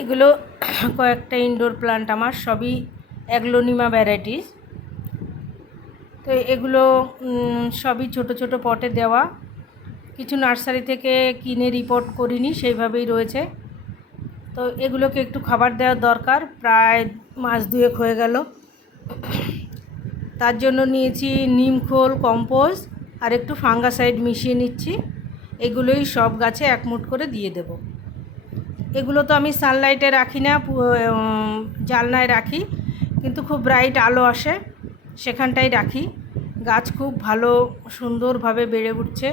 এগুলো কয়েকটা indoor plant আমার, সবই অ্যাগ্লোনিমা ভ্যারাইটিস। তো এগুলো সবই ছোট ছোট পটে দেওয়া, কিছু নার্সারি থেকে কিনে রিপোর্ট করিনি, সেইভাবেই রয়েছে। তো এগুলোকে একটু খাবার দেওয়ার দরকার, প্রায় মাস দুয়েক হয়ে গেল। তার জন্য নিয়েছি নিমখোল, কম্পোস্ট আর একটু ফাঙ্গাসাইড মিশিয়ে নিচ্ছি। এগুলোই সব গাছে এক মুঠ করে দিয়ে দেব। এগুলো তো আমি সানলাইটে রাখি না, জানলায় রাখি, কিন্তু খুব ব্রাইট আলো আসে সেখানটাই রাখি। গাছ খুব ভালো সুন্দরভাবে বেড়ে উঠছে,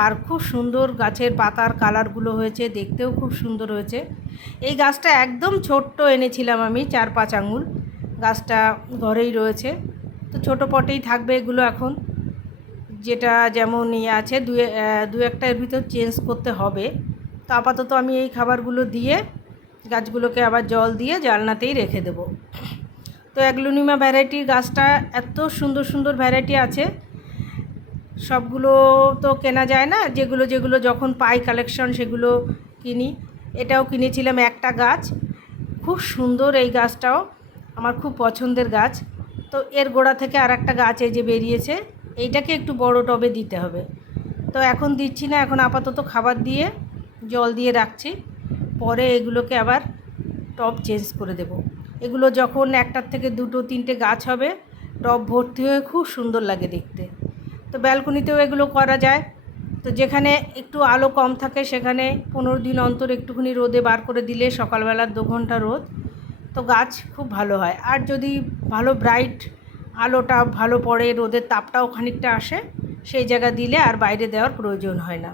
আর খুব সুন্দর গাছের পাতার কালারগুলো হয়েছে, দেখতেও খুব সুন্দর হয়েছে। এই গাছটা একদম ছোট্ট এনেছিলাম আমি, 4-5 আঙুল। গাছটা ঘরেই রয়েছে, তো ছোটো পটেই থাকবে এগুলো। এখন যেটা যেমন ইয়ে আছে, দু একটা এর ভিতর চেঞ্জ করতে হবে। তো আপাতত আমি এই খাবারগুলো দিয়ে গাছগুলোকে আবার জল দিয়ে জানলাতেই রেখে দেব। তো অ্যাগ্লোনিমা ভ্যারাইটির গাছটা এত সুন্দর সুন্দর ভ্যারাইটি আছে, সবগুলো তো কেনা যায় না, যেগুলো যেগুলো যখন পাই কালেকশন সেগুলো কিনি। এটাও কিনেছিলাম একটা গাছ, খুব সুন্দর। এই গাছটাও আমার খুব পছন্দের গাছ। তো এর গোড়া থেকে আর একটা গাছ এই যে বেরিয়েছে, এইটাকে একটু বড় টবে দিতে হবে। তো এখন দিচ্ছি না, এখন আপাতত খাবার দিয়ে জল দিয়ে রাখছি, পরে এগুলোকে আবার টব চেঞ্জ করে দেব। এগুলো যখন একটার থেকে 2-3টে গাছ হবে, টব ভর্তি হয়ে খুব সুন্দর লাগে দেখতে। তো ব্যালকনিতেও এগুলো করা যায়। তো যেখানে একটু আলো কম থাকে সেখানে 15 দিন অন্তর একটুখানি রোদে বার করে দিলে, সকালবেলার 2 ঘন্টা রোদ, তো গাছ খুব ভালো হয়। আর যদি ভালো ব্রাইট আলোটা ভালো পড়ে, রোদের তাপটাও খানিকটা আসে, সেই জায়গা দিলে আর বাইরে দেওয়ার প্রয়োজন হয় না।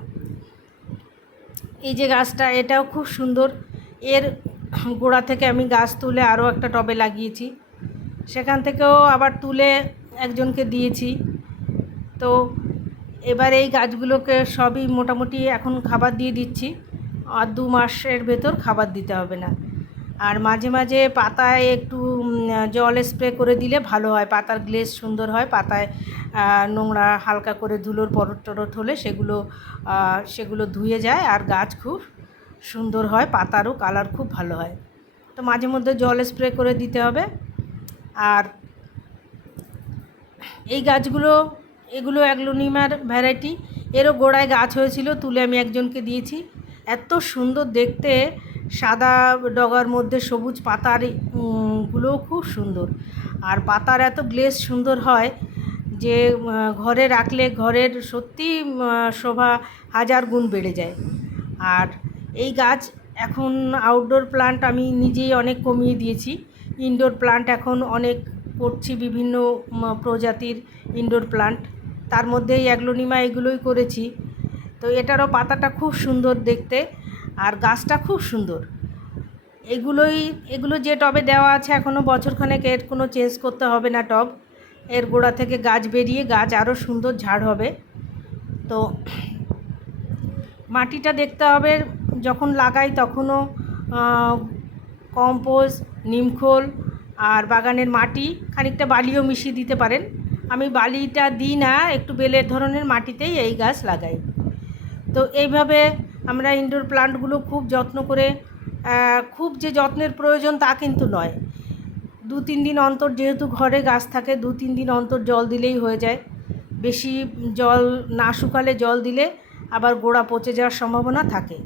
এই যে গাছটা, এটাও খুব সুন্দর। এর গোড়া থেকে আমি গাছ তুলে আরও একটা টবে লাগিয়েছি, সেখান থেকেও আবার তুলে একজনকে দিয়েছি। তো এবার এই গাছগুলোকে সবই মোটামুটি এখন খাবার দিয়ে দিচ্ছি, আর 2 মাসের ভেতর খাবার দিতে হবে না। আর মাঝে মাঝে পাতায় একটু জল স্প্রে করে দিলে ভালো হয়, পাতার গ্লেজ সুন্দর হয়। পাতায় নোংরা হালকা করে ধুলোর পরত টরত হলে সেগুলো ধুয়ে যায়, আর গাছ খুব সুন্দর হয়, পাতারও কালার খুব ভালো হয়। তো মাঝে মধ্যে জল স্প্রে করে দিতে হবে। আর এই গাছগুলো, এগুলো অ্যাগ্লোনিমার ভ্যারাইটি। এরও গোড়ায় গাছ হয়েছিল, তুলে আমি একজনকে দিয়েছি। এত সুন্দর দেখতে, সাদা ডগার মধ্যে সবুজ পাতার গুলোও খুব সুন্দর। আর পাতার এত গ্লেজ সুন্দর হয় যে ঘরে রাখলে ঘরের সত্যি শোভা 1000 গুণ বেড়ে যায়। আর এই গাছ এখন আউটডোর প্লান্ট আমি নিজেই অনেক কমিয়ে দিয়েছি। ইনডোর প্লান্ট এখন অনেক করছি, বিভিন্ন প্রজাতির ইনডোর প্লান্ট। তার মধ্যে এই অ্যাগ্লোনিমা এগুলোই করেছি। তো এটারও পাতাটা খুব সুন্দর দেখতে, আর গাছটা খুব সুন্দর। এগুলো যে টবে দেওয়া আছে এখনও বছরখানেক, এর কোনো চেঞ্জ করতে হবে না টব। এর গোড়া থেকে গাছ বেরিয়ে গাছ আরও সুন্দর ঝাড় হবে। তো মাটিটা দেখতে হবে, যখন লাগাই তখনও কম্পোস্ট, নিমখোল আর বাগানের মাটি, খানিকটা বালিও মিশিয়ে দিতে পারেন। আমি বালিটা দিই না, একটু বেলের ধরনের মাটিতেই এই গাছ লাগাই। তো এইভাবে আমরা ইনডোর প্লান্টগুলো খুব যত্ন করে, খুব যে যত্নের প্রয়োজন তা কিন্তু নয়। 2-3 দিন অন্তর, যেহেতু ঘরে গাছ থাকে, 2-3 দিন অন্তর জল দিলেই হয়ে যায়। বেশি জল না শুকালে জল দিলে আবার গোড়া পচে যাওয়ার সম্ভাবনা থাকে।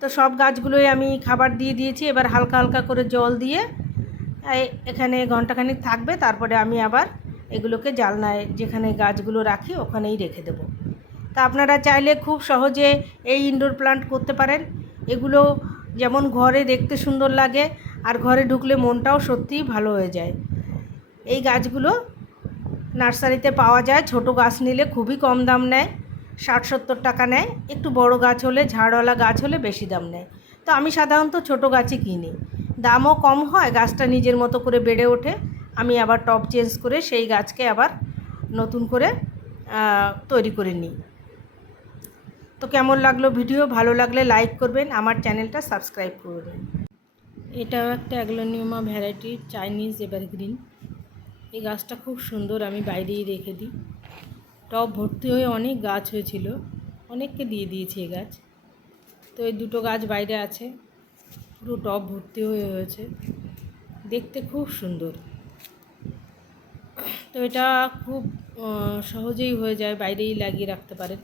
তো সব গাছগুলোই আমি খাবার দিয়ে দিয়েছি। এবার হালকা হালকা করে জল দিয়ে এখানে ঘন্টাখানিক থাকবে, তারপরে আমি আবার এগুলোকে জানলায় যেখানে গাছগুলো রাখি ওখানেই রেখে দেবো। তা আপনারা চাইলে খুব সহজে এই ইনডোর প্লান্ট করতে পারেন। এগুলো যেমন ঘরে দেখতে সুন্দর লাগে, আর ঘরে ঢুকলে মনটাও সত্যিই ভালো হয়ে যায়। এই গাছগুলো নার্সারিতে পাওয়া যায়, ছোট গাছ নিলে খুবই কম দাম নেয়, 60-70 টাকা নেয়। একটু বড় গাছ হলে, ঝাড়ওয়ালা গাছ হলে বেশি দাম নেয়। তো আমি সাধারণত ছোট গাছই কিনি, দামও কম হয়, গাছটা নিজের মতো করে বেড়ে ওঠে। আমি আবার টব চেঞ্জ করে সেই গাছকে আবার নতুন করে তৈরি করে নিই। তো কেমন লাগলো ভিডিও? ভালো লাগলে লাইক করবেন, আমার চ্যানেলটা সাবস্ক্রাইব করবেন। এটাও একটা অ্যাগ্লোনিমা ভ্যারাইটির চাইনিজ এভারগ্রিন। এই গাছটা খুব সুন্দর, আমি বাইরেই রেখে দিই। টব ভর্তি হয়ে অনেক গাছ হয়েছিল, অনেককে দিয়ে দিয়েছি এই গাছ। তো এই 2টো গাছ বাইরে আছে। পুরো টব ভর্তি হয়ে হয়েছে, দেখতে খুব সুন্দর। তো এটা খুব সহজেই হয়ে যায়, বাইরেই লাগিয়ে রাখতে পারেন।